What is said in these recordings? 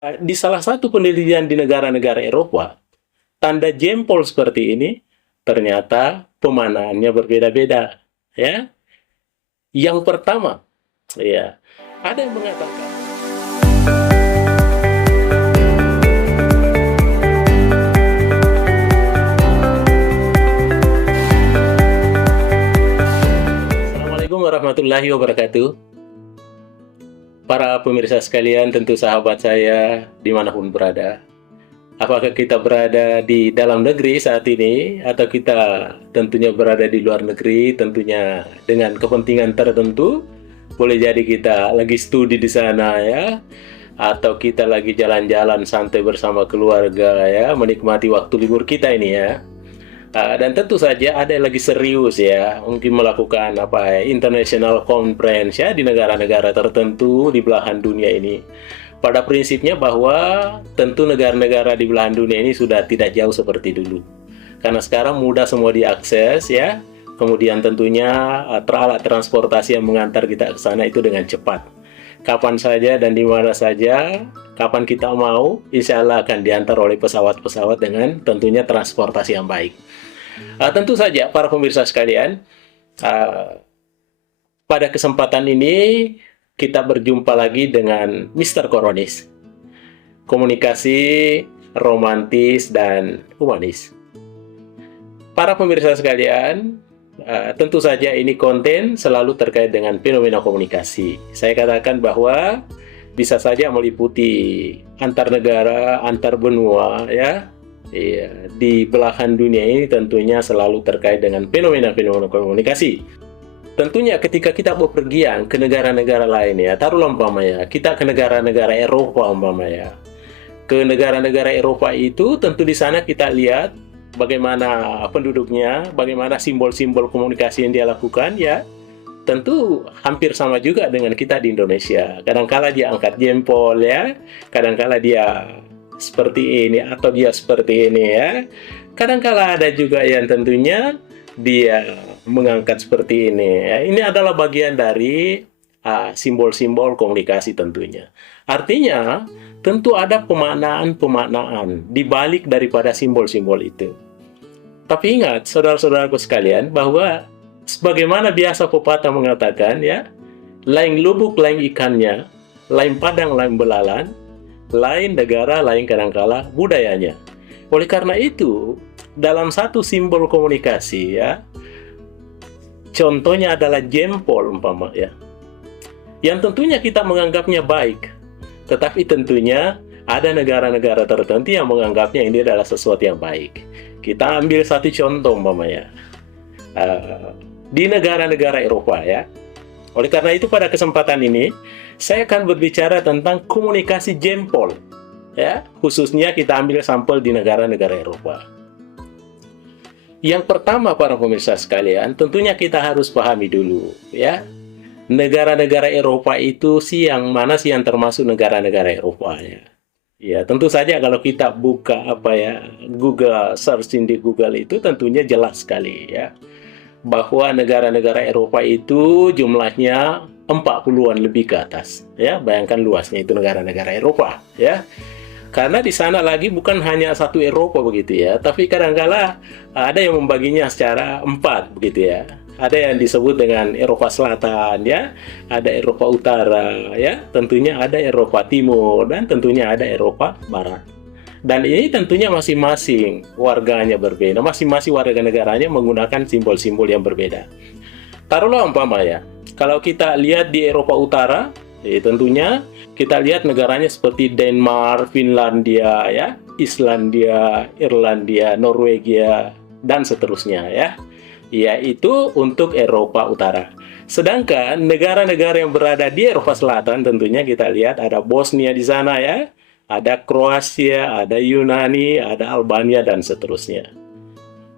Di salah satu penelitian di negara-negara Eropa, tanda jempol seperti ini ternyata pemanaannya berbeda-beda. Ya, yang pertama, ya, ada yang mengatakan. Assalamualaikum warahmatullahi wabarakatuh. Para pemirsa sekalian, tentu sahabat saya dimanapun berada. Apakah kita berada di dalam negeri saat ini, atau kita tentunya berada di luar negeri, tentunya dengan kepentingan tertentu. Boleh jadi kita lagi studi di sana ya, atau kita lagi jalan-jalan santai bersama keluarga ya, menikmati waktu libur kita ini ya. Dan tentu saja ada yang lagi serius ya, mungkin melakukan international conference ya di negara-negara tertentu di belahan dunia ini. Pada prinsipnya bahwa tentu negara-negara di belahan dunia ini sudah tidak jauh seperti dulu. Karena sekarang mudah semua diakses ya. Kemudian tentunya alat transportasi yang mengantar kita ke sana itu dengan cepat. Kapan saja dan di mana saja, kapan kita mau, insya Allah akan diantar oleh pesawat-pesawat dengan tentunya transportasi yang baik. Tentu saja para pemirsa sekalian, pada kesempatan ini kita berjumpa lagi dengan Mr. Koronis. Komunikasi romantis dan humanis. Para pemirsa sekalian, tentu saja ini konten selalu terkait dengan fenomena komunikasi. Saya katakan bahwa bisa saja meliputi antar negara, antar benua ya. Iya, di belahan dunia ini tentunya selalu terkait dengan fenomena-fenomena komunikasi. Tentunya ketika kita bepergian ke negara-negara lain ya, taruhlah umpamanya kita ke negara-negara Eropa umpamanya. Ke negara-negara Eropa itu tentu di sana kita lihat bagaimana penduduknya, bagaimana simbol-simbol komunikasi yang dia lakukan ya. Tentu hampir sama juga dengan kita di Indonesia. Kadangkala dia angkat jempol ya, kadangkala dia seperti ini atau dia seperti ini ya. Kadangkala ada juga yang tentunya dia mengangkat seperti ini ya. Ini adalah bagian dari simbol-simbol komunikasi tentunya. Artinya tentu ada pemaknaan-pemaknaan di balik daripada simbol-simbol itu. Tapi ingat saudara-saudaraku sekalian bahwa sebagaimana biasa pepatah mengatakan ya, lain lubuk lain ikannya, lain padang lain belalang, lain negara, lain kadangkala budayanya. Oleh karena itu, dalam satu simbol komunikasi ya, contohnya adalah jempol umpama ya, yang tentunya kita menganggapnya baik, tetapi tentunya ada negara-negara tertentu yang menganggapnya ini adalah sesuatu yang baik. Kita ambil satu contoh umpama ya, di negara-negara Eropa ya. Oleh karena itu pada kesempatan ini saya akan berbicara tentang komunikasi jempol ya, khususnya kita ambil sampel di negara-negara Eropa. Yang pertama para pemirsa sekalian, tentunya kita harus pahami dulu ya, negara-negara Eropa itu yang mana sih yang termasuk negara-negara Eropa ya. Ya, tentu saja kalau kita buka Google, searching di Google itu tentunya jelas sekali ya, bahwa negara-negara Eropa itu jumlahnya 40-an lebih ke atas ya. Bayangkan luasnya itu negara-negara Eropa ya. Karena di sana lagi bukan hanya satu Eropa begitu ya, tapi kadangkala ada yang membaginya secara 4 begitu ya. Ada yang disebut dengan Eropa Selatan ya, ada Eropa Utara ya, tentunya ada Eropa Timur, dan tentunya ada Eropa Barat. Dan ini tentunya masing-masing warganya berbeda, masing-masing warga negaranya menggunakan simbol-simbol yang berbeda. Taruhlah umpama ya, kalau kita lihat di Eropa Utara, tentunya kita lihat negaranya seperti Denmark, Finlandia, ya, Islandia, Irlandia, Norwegia, dan seterusnya ya. Yaitu untuk Eropa Utara. Sedangkan negara-negara yang berada di Eropa Selatan tentunya kita lihat ada Bosnia di sana ya, ada Kroasia, ada Yunani, ada Albania, dan seterusnya.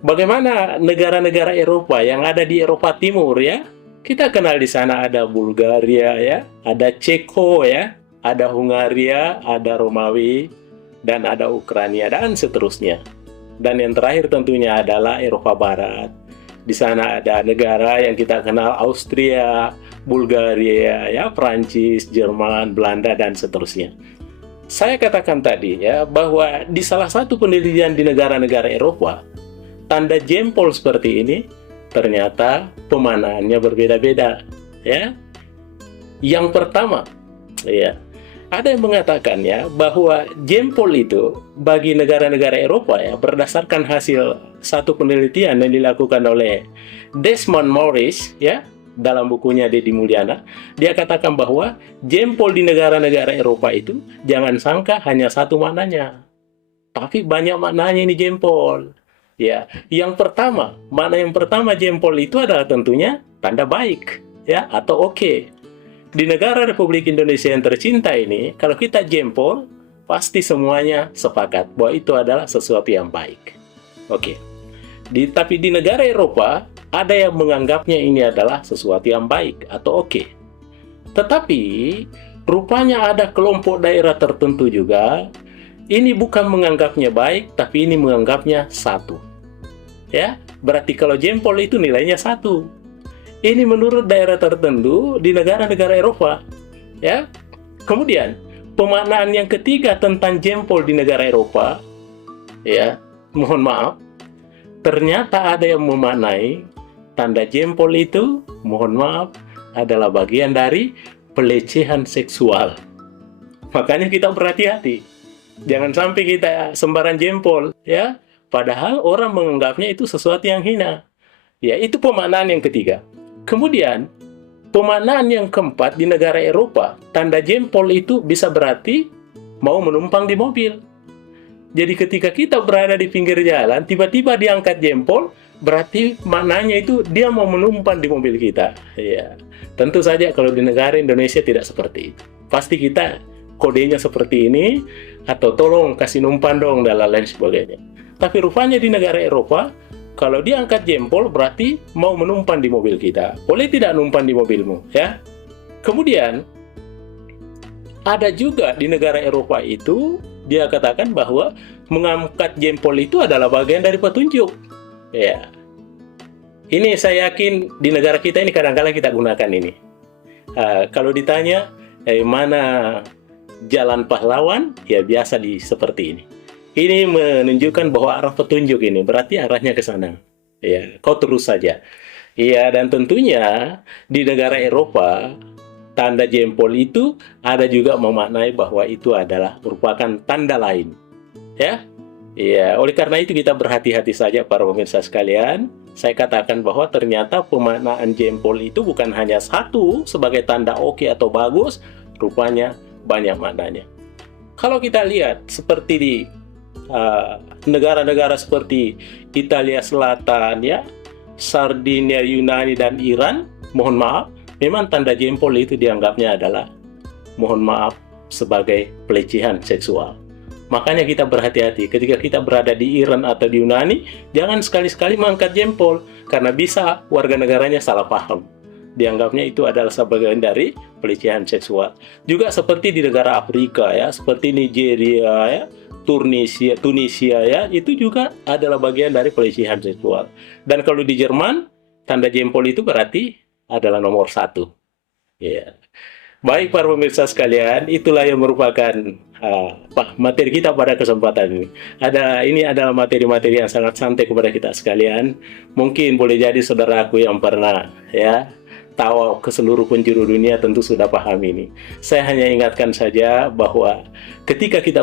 Bagaimana negara-negara Eropa yang ada di Eropa Timur ya? Kita kenal di sana ada Bulgaria ya, ada Ceko ya, ada Hungaria, ada Romawi, dan ada Ukraina, dan seterusnya. Dan yang terakhir tentunya adalah Eropa Barat. Di sana ada negara yang kita kenal Austria, Bulgaria, ya, Prancis, Jerman, Belanda, dan seterusnya. saya katakan tadi ya, bahwa di salah satu penelitian di negara-negara Eropa, tanda jempol seperti ini ternyata pemanaannya berbeda-beda ya. Yang pertama ya, ada yang mengatakan ya bahwa jempol itu bagi negara-negara Eropa ya, berdasarkan hasil satu penelitian yang dilakukan oleh Desmond Morris ya, dalam bukunya Deddy Mulyana, dia katakan bahwa jempol di negara-negara Eropa itu jangan sangka hanya satu maknanya, tapi banyak maknanya ini jempol. Ya, yang pertama, makna yang pertama jempol itu adalah tentunya tanda baik ya, atau oke. Di negara Republik Indonesia yang tercinta ini, kalau kita jempol, pasti semuanya sepakat bahwa itu adalah sesuatu yang baik. Oke. Tapi di negara Eropa, ada yang menganggapnya ini adalah sesuatu yang baik atau oke. Tetapi, rupanya ada kelompok daerah tertentu juga, ini bukan menganggapnya baik, tapi ini menganggapnya satu. Ya, berarti kalau jempol itu nilainya satu. Ini menurut daerah tertentu di negara-negara Eropa. Ya. Kemudian, pemaknaan yang ketiga tentang jempol di negara Eropa, ya, mohon maaf, ternyata ada yang memaknai tanda jempol itu, mohon maaf, adalah bagian dari pelecehan seksual. Makanya kita berhati-hati. Jangan sampai kita sembarang jempol, ya. Padahal orang menganggapnya itu sesuatu yang hina. Ya, itu pemaknaan yang ketiga. Kemudian, pemaknaan yang keempat di negara Eropa, tanda jempol itu bisa berarti mau menumpang di mobil. Jadi ketika kita berada di pinggir jalan, tiba-tiba diangkat jempol, berarti maknanya itu dia mau menumpang di mobil kita. Ya, tentu saja kalau di negara Indonesia tidak seperti itu. Pasti kita kodenya seperti ini, atau tolong kasih numpang dong, dan lain sebagainya. Tapi rupanya di negara Eropa, kalau dia angkat jempol berarti mau menumpang di mobil kita. Boleh tidak numpang di mobilmu, ya? Kemudian ada juga di negara Eropa itu dia katakan bahwa mengangkat jempol itu adalah bagian dari petunjuk. Ya. Ini saya yakin di negara kita ini kadang-kadang kita gunakan ini. Kalau ditanya mana jalan pahlawan, ya biasa seperti ini. Ini menunjukkan bahwa arah petunjuk ini, berarti arahnya ke sana. Ya, kau terus saja. Ya, dan tentunya di negara Eropa, tanda jempol itu ada juga memaknai bahwa itu adalah merupakan tanda lain. Ya, ya. Oleh karena itu kita berhati-hati saja para pemirsa sekalian. Saya katakan bahwa ternyata pemaknaan jempol itu bukan hanya satu sebagai tanda oke atau bagus, rupanya banyak maknanya. Kalau kita lihat seperti di negara-negara seperti Italia Selatan, ya, Sardinia, Yunani, dan Iran, mohon maaf, memang tanda jempol itu dianggapnya adalah, mohon maaf, sebagai pelecehan seksual. Makanya kita berhati-hati ketika kita berada di Iran atau di Yunani, jangan sekali-sekali mengangkat jempol, karena bisa warga negaranya salah paham. Dianggapnya itu adalah sebagian dari pelecehan seksual. Juga seperti di negara Afrika, ya, seperti Nigeria, ya, Tunisia, ya, itu juga adalah bagian dari pelecehan seksual. Dan kalau di Jerman, tanda jempol itu berarti adalah nomor satu. Ya. Baik para pemirsa sekalian, itulah yang merupakan materi kita pada kesempatan ini. Ini adalah materi-materi yang sangat santai kepada kita sekalian. Mungkin boleh jadi saudaraku yang pernah tahu ke seluruh penjuru dunia tentu sudah paham ini. Saya hanya ingatkan saja bahwa ketika kita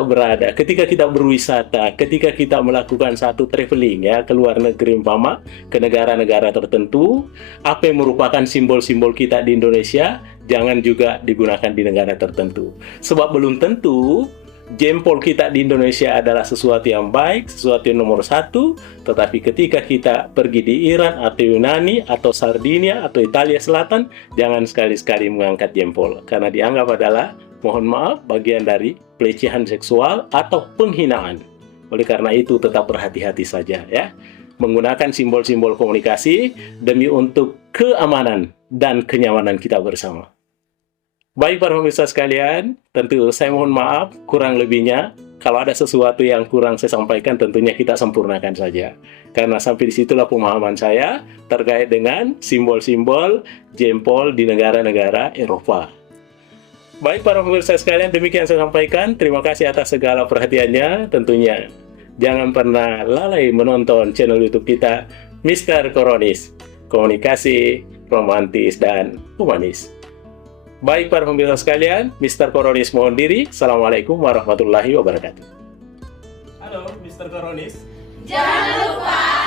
berwisata, ketika kita melakukan satu traveling, ya, ke luar negeri, umpama ke negara-negara tertentu, apa yang merupakan simbol-simbol kita di Indonesia jangan juga digunakan di negara tertentu. Sebab belum tentu jempol kita di Indonesia adalah sesuatu yang baik, sesuatu yang nomor satu, tetapi ketika kita pergi di Iran atau Yunani atau Sardinia atau Italia Selatan, jangan sekali-sekali mengangkat jempol, karena dianggap adalah, mohon maaf, bagian dari pelecehan seksual atau penghinaan. Oleh karena itu tetap berhati-hati saja, ya, menggunakan simbol-simbol komunikasi demi untuk keamanan dan kenyamanan kita bersama. Baik para pemirsa sekalian, tentu saya mohon maaf kurang lebihnya. Kalau ada sesuatu yang kurang saya sampaikan, tentunya kita sempurnakan saja. Karena sampai disitulah pemahaman saya terkait dengan simbol-simbol jempol di negara-negara Eropa. Baik para pemirsa sekalian, demikian saya sampaikan. Terima kasih atas segala perhatiannya. Tentunya jangan pernah lalai menonton channel YouTube kita, Mr. Koronis, komunikasi romantis dan humanis. Baik para pemirsa sekalian, Mr. Koronis mohon diri. Assalamualaikum warahmatullahi wabarakatuh. Halo, Mr. Koronis. Jangan lupa